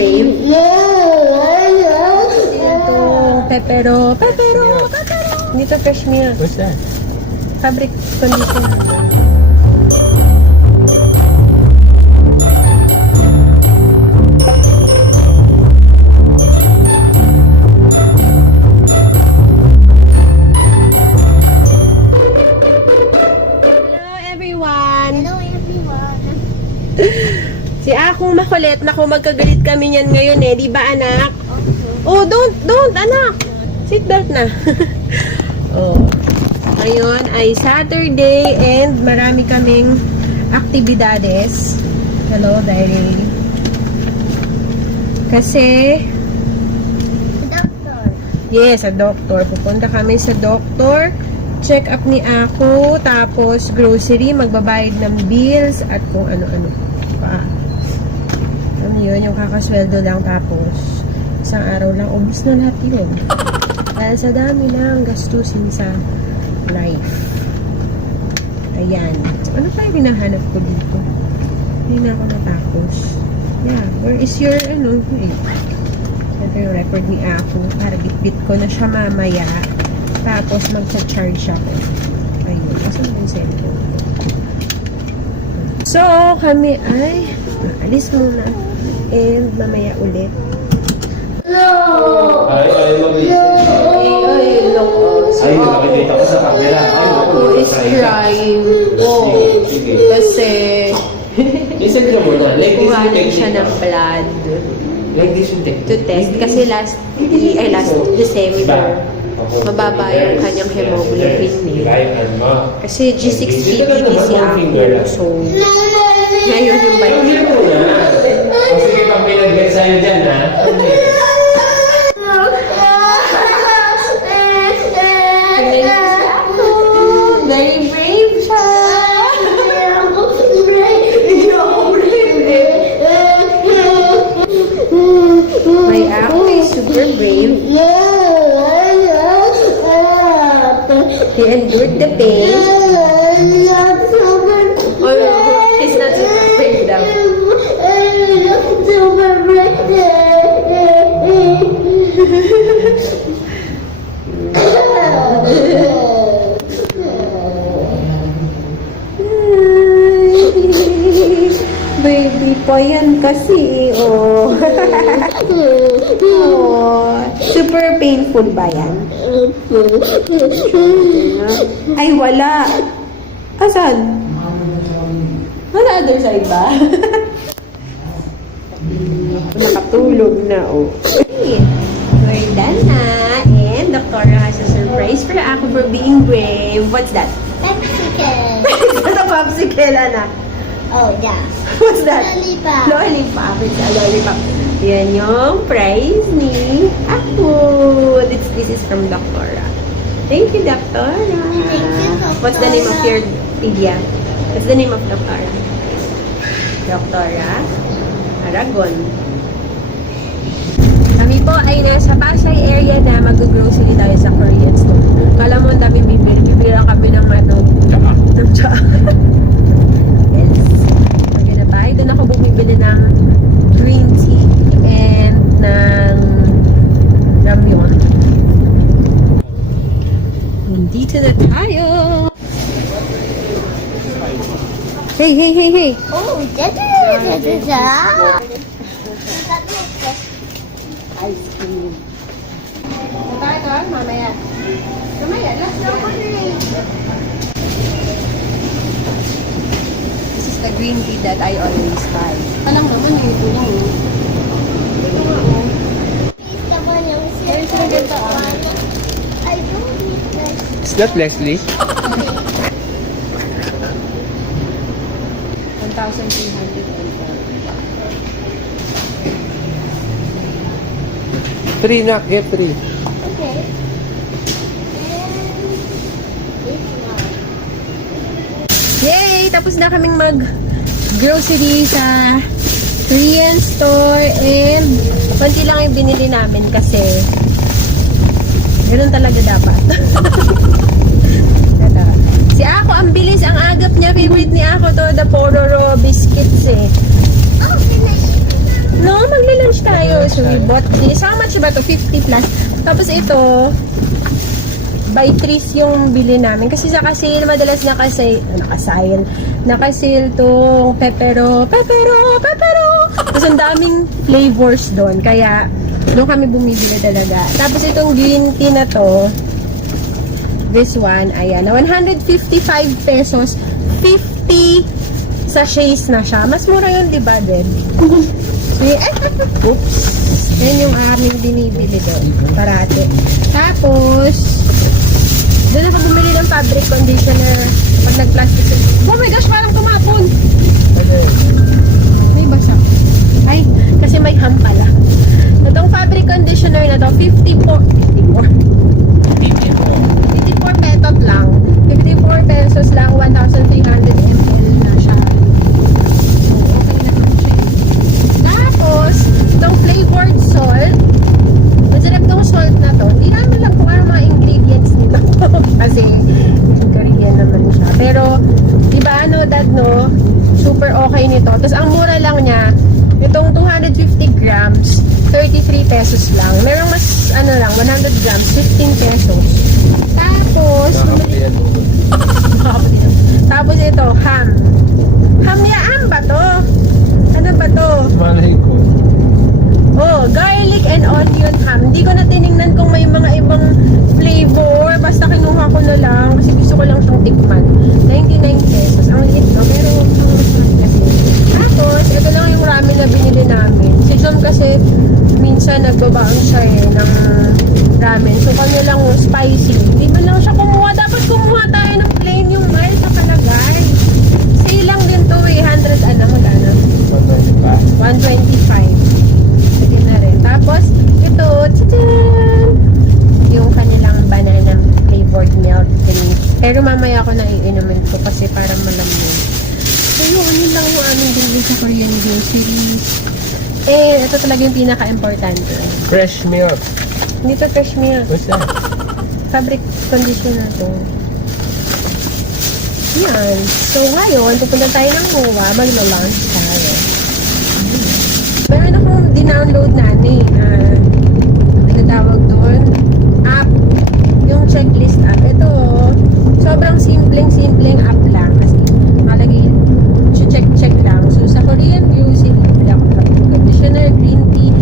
brave. Ito, pepero. Dito fresh milk. What's that? Fabric conditioner. Si Akong makulit, naku magkagalit kami niyan ngayon eh, di ba anak? Oh, don't, anak! Seatbelt na. Oh. Ngayon ay Saturday and marami kaming aktibidades. Hello, diary. Kasi Doctor. yes, sa doktor. Pupunta kami sa doktor. Check up ni Ako, tapos grocery, magbabayad ng bills at kung ano-ano pa. Ano yun, yung kakasweldo lang tapos isang araw lang, ubus na lahat yun. Dahil sa dami ng gastusin sa life. Ayan. So, ano tayo hinahanap ko dito? Hindi na ako natapos. Yeah, where is your, ito yung record ni Ako. Para bit-bit ko na siya mamaya. Tapos magsa-charge ako. Ayun. Kasi yung cellphone ko. So, kami ay alis muna. And mamaya ulit. Ay, Ay, nakikita ko sa camera. Ako is crying. Sige. Kasi Listen ka muna. Like this kuhanan technique. siya ng blood Like this yung technique. to test. Kasi last December, mababa yung kanyang hemoglobin niya. Kasi G6PD si ako. So, ngayon yung bike. Sige, pag pinag-get sa'yo dyan, ha? Very brave siya. My ako is super brave. He endured the pain. Oh no, he's not super brave daw. Baby pa yan kasi, oh. Oh. Super painful ba yan? Ay, wala. Asan? Wala other side ba? Nakatulog na, oh. We're done na. And Dr. has a surprise for ako for being brave. What's that? Mexican. Ano popsicle, anak? Oh, yeah. What's that? Lollipop. Lollipop. It's a lollipop. Yan yung prize ni ako. This is from Doctora. Thank you, Doctora. Thank you, Doctora. What's the name of your pedia? What's the name of Doctora? Doctora Aragon. Kami po ay nasa Pasay area na mag-grocery tayo sa Korean store. Kala mo ang dami bibili. Bibili lang kami ng tsa. Yes. Lagi na tayo. Doon ako bumibili ng green tea and ng ramyun. Nandito na tayo. Hey. Oh, Ice cream. Ito, mamaya. Let's go. This is the green tea that I always buy. Alam naman yung ito lang. Ito nga, oh. Ayun sila ganito, ah. I don't need that. Is that Leslie? 1,300 Three na, get three. Okay. Yay! Tapos na kaming mag-grocery sa Korean store and konti lang yung binili namin kasi ganoon talaga dapat. Si Ako, ang bilis, ang agap niya. Favorite ni Ako to, the Pororo biscuits eh. Oh, can I eat it? No, magla-lunch tayo. So, we bought this. How much ba to? 50 plus. Tapos ito, by 3 yung bili namin. Kasi sa sale, madalas nakasale tong pepero. Tapos ang daming flavors doon. Kaya, doon kami bumibili talaga. Tapos itong green tea na to, this one, ayan, na 155 pesos, 50 sachets na siya. Mas mura yun, di ba, din? So, oops. Yan yung aming binibili doon. Parate. Tapos, doon ako bumili ng fabric conditioner pag nag-plastic. Oh my gosh, parang tumapon! May basa. Ay, kasi may ham pala. Itong fabric conditioner na to, 54 petot lang. 54 pesos lang, 1,300 ml na siya. So, okay naman siya. Tapos, itong flavored salt, masarap itong salt na to. Hindi namin lang kung ano mga ingredients nito. Kasi, Korean naman siya. Pero, diba ano, dad, no? Super okay nito. Tapos, ang mura lang niya, itong 250 grams, 33 pesos lang. Merong mas, ano lang, 100 grams, 15 pesos. Tapos, tapos ito, ham. Ham niya, ba to? Ano ba to? Malay ko. Oh, garlic and onion ham. Hindi ko na tinignan kung may mga ibang flavor. Basta kinuha ko na lang kasi gusto ko lang siyang tikman. 99 pesos. Ang liit no, pero kasi. Tapos, ito lang yung ramen na binili namin. Si John kasi minsan nagbabaon siya ng ramen. So, kanya lang spicy. Hindi man lang siya kumuha. Dapat kumuha tayo ng plain yung mild na palagay. Sale lang din to eh. 100, magana? 125. Sige na rin. Tapos, ito, tadaan! Yung kanilang banana flavored milk drink. Pero mamaya ako na iinumin ko kasi parang malamig. So, yun lang yung aming binili sa Korean groceries. Eh, ito talaga yung pinaka-importante. Fresh milk. Hindi to fresh milk. What's that? Fabric conditioner to. Yan. So, ngayon, pupunta tayo ng MOA. Magla-launch tayo. Meron akong dinownload na nagtatawag doon. App. Yung checklist app. Ito, sobrang simpleng app lang. Kasi, malagi, check lang. So, sa Korean music, bibili ako ng conditioner, green tea.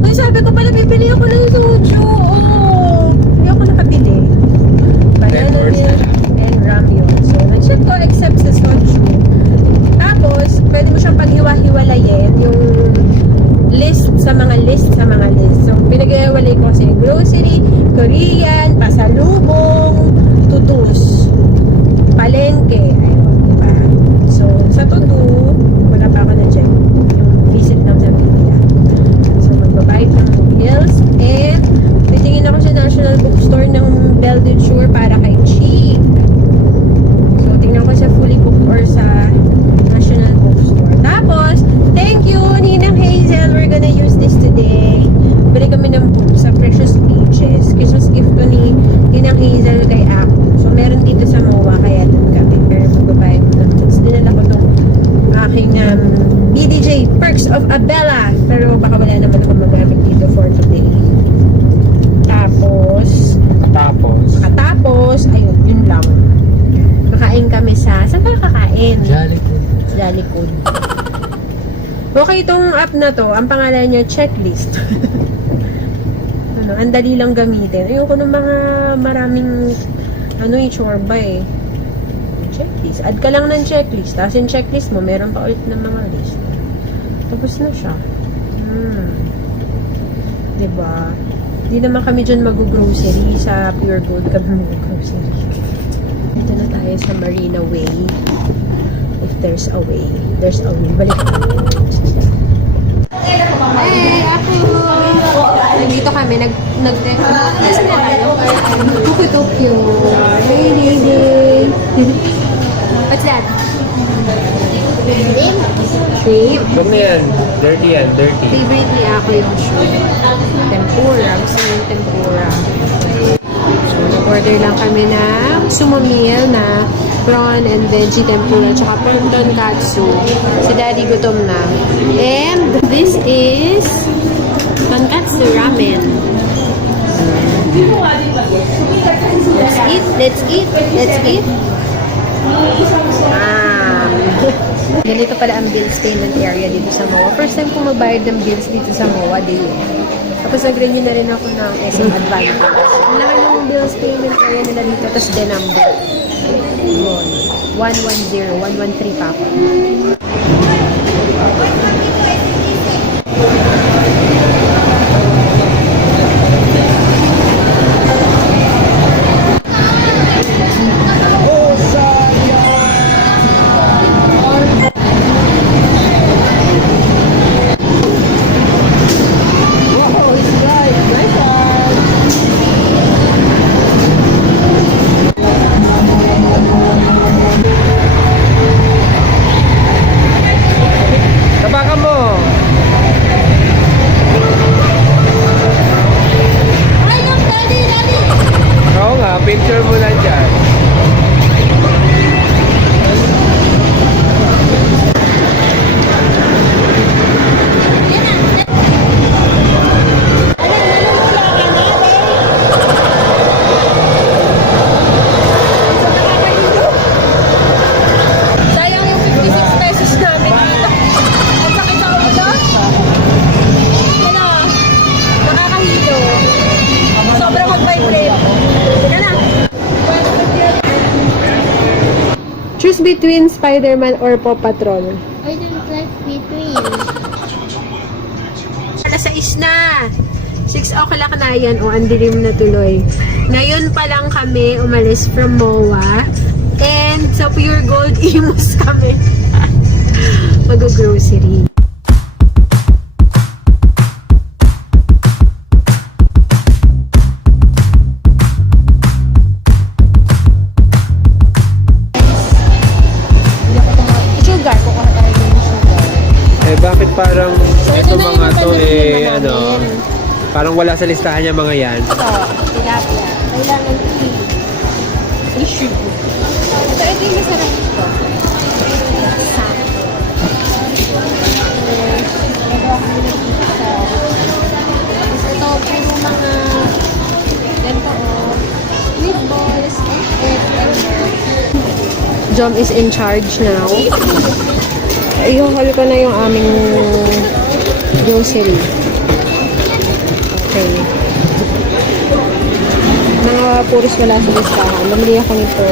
Uy, sabi ko pala, bibili ako ng soju. Oh, hindi ako nakabili. Banana milk and ramyun. So, nag-check ko, except sa soju. Tapos, pwede mo siyang paghiwa-hiwalayin yung list sa mga list. So, pinag-iwalay ko kasi grocery, Korean, pasalubong, tutus, palengke. Ayun, diba? So, sa tutu, wala pa ako na-check. Yung visit lang sa India. So, magbabayad ng bills. And, titingin ako sa National Bookstore ng Belvedere para kay Chi. So, tingnan ko sa fully booked or sa National Bookstore. Tapos, thank you, Ninang Hazel. We're gonna use this today. Bili kami ng book sa Precious Pages. Christmas gift ko ni Ninang Hazel kay Ako. So, meron dito sa MOA, kaya dun kami. Pero magbabayad mo ng books. Dinala ko itong aking BDJ Perks of Abella. Pero baka wala naman ako magamit dito for today. Tapos, ayun, yun lang. Kakain kami saan tayo kakain? Jollywood. Okay, itong app na to, ang pangalan niya, checklist. Ang dali lang gamitin. Ayoko ng mga maraming, chorba eh. Checklist. Add ka lang ng checklist. Tapos yung checklist mo, meron pa ulit ng mga list. Tapos na siya. Diba? Hindi naman kami dyan mag-grocery sa Puregold kami mag-grocery. Dito na tayo sa Marina Way. If there's a way. There's a way. Balik. Hey, ako! Nandito kami. Nasa na tayo? Tokyo. Hey, Dede. What's that? Shrimp. Huwag na yan. Dirty yan. Dirty. Favorite ni ako yung shrimp. Tempura. Gusto mo yung tempura. So, nag-order lang kami na sumo meal na prawn and veggie tempura tsaka pork tonkatsu. Si Daddy gutom na. And this is Tonkatsu ramen. Let's eat, let's eat, let's eat. Ganito pala ang bills payment area dito sa MOA. First time kong magbayad ng bills dito sa MOA dito. Tapos nag-renew na rin ako ng SM Advance. Ang laki ng bills payment area nila dito. Tapos the number. Yun. 110, 113 pa ako. Tabakan mo! Oo nga, picture mo lang dyan. Sayang yung 56 pesos namin dito. Ang sakit sa ulo. Ano? Nakakahilo. Sobrang mag-vibrate. Sige na. Choose between Spider-Man or Paw Patrol. I don't like between. Alas 6 na. 6 o'clock na yan. O, ang dilim na tuloy. Ngayon pa lang kami umalis from MOA. And sa Puregold, imus kami. Mag-grocery. Sugar. Kukuha tayo ng sugar. Eh bakit parang So, ito ito na mga yung to pinili eh namin. ano, parang wala sa listahan niya mga yan. Ito, tilapia. Kailangan issue. Ito yung masarap ito. Ito, puro mga ganito o. Meatballs, and Jom is in charge now. Ihahal ko na yung aming grocery. Okay. Mga puros wala sa listahan. Bumili ako nito.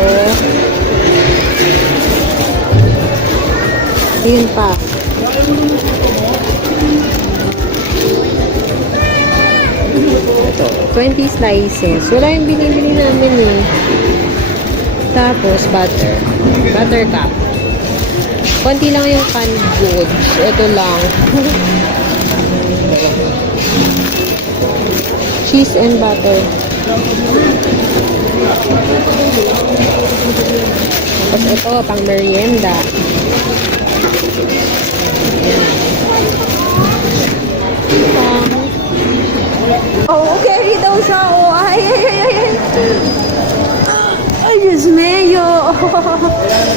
Ayun pa. Ito. 20 slices. Wala yung binibili namin eh. Tapos, butter. Butter cup. Konti lang yung canned goods. Ito lang. Cheese and butter. Tapos ito, pang merienda. Oh, carry daw siya. Oh, ay. Ay, Diyos meyo.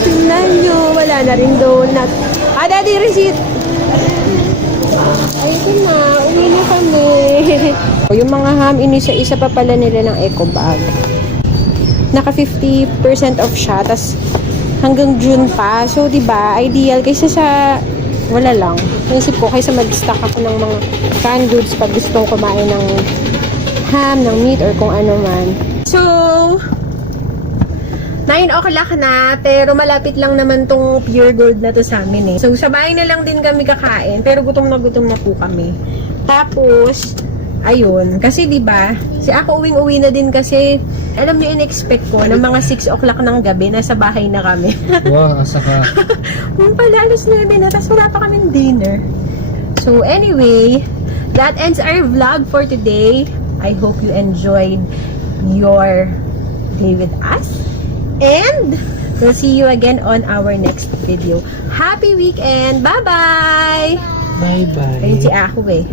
Tingnan nyo. Wala na rin donut. Daddy, receipt. Ay, ito na. Uwi na kami. Yung mga ham, inisa-isa pa pala nila ng eco bag. Naka 50% off siya. Tas hanggang June pa. So, diba, ideal. Kaysa sa wala lang. Naisip ko, kaysa mag-stock ako ng mga canned goods pag gusto kong kumain ng ham, ng meat, or kung ano man. So, 9 o'clock na, pero malapit lang naman tong Puregold na to sa amin eh. So, sa bahay na lang din kami kakain, pero gutom na po kami. Tapos, ayun, kasi diba, si ako uwing-uwi na din kasi, alam niyo, in-expect ko, ng mga 6 o'clock ng gabi, nasa bahay na kami. Wow, asa ka. Yung pala, alas 9 na, tapos wala pa kaming dinner. So, anyway, that ends our vlog for today. I hope you enjoyed your day with us. And we'll see you again on our next video. Happy weekend! Bye-bye! Bye-bye. Ayun si Ako eh.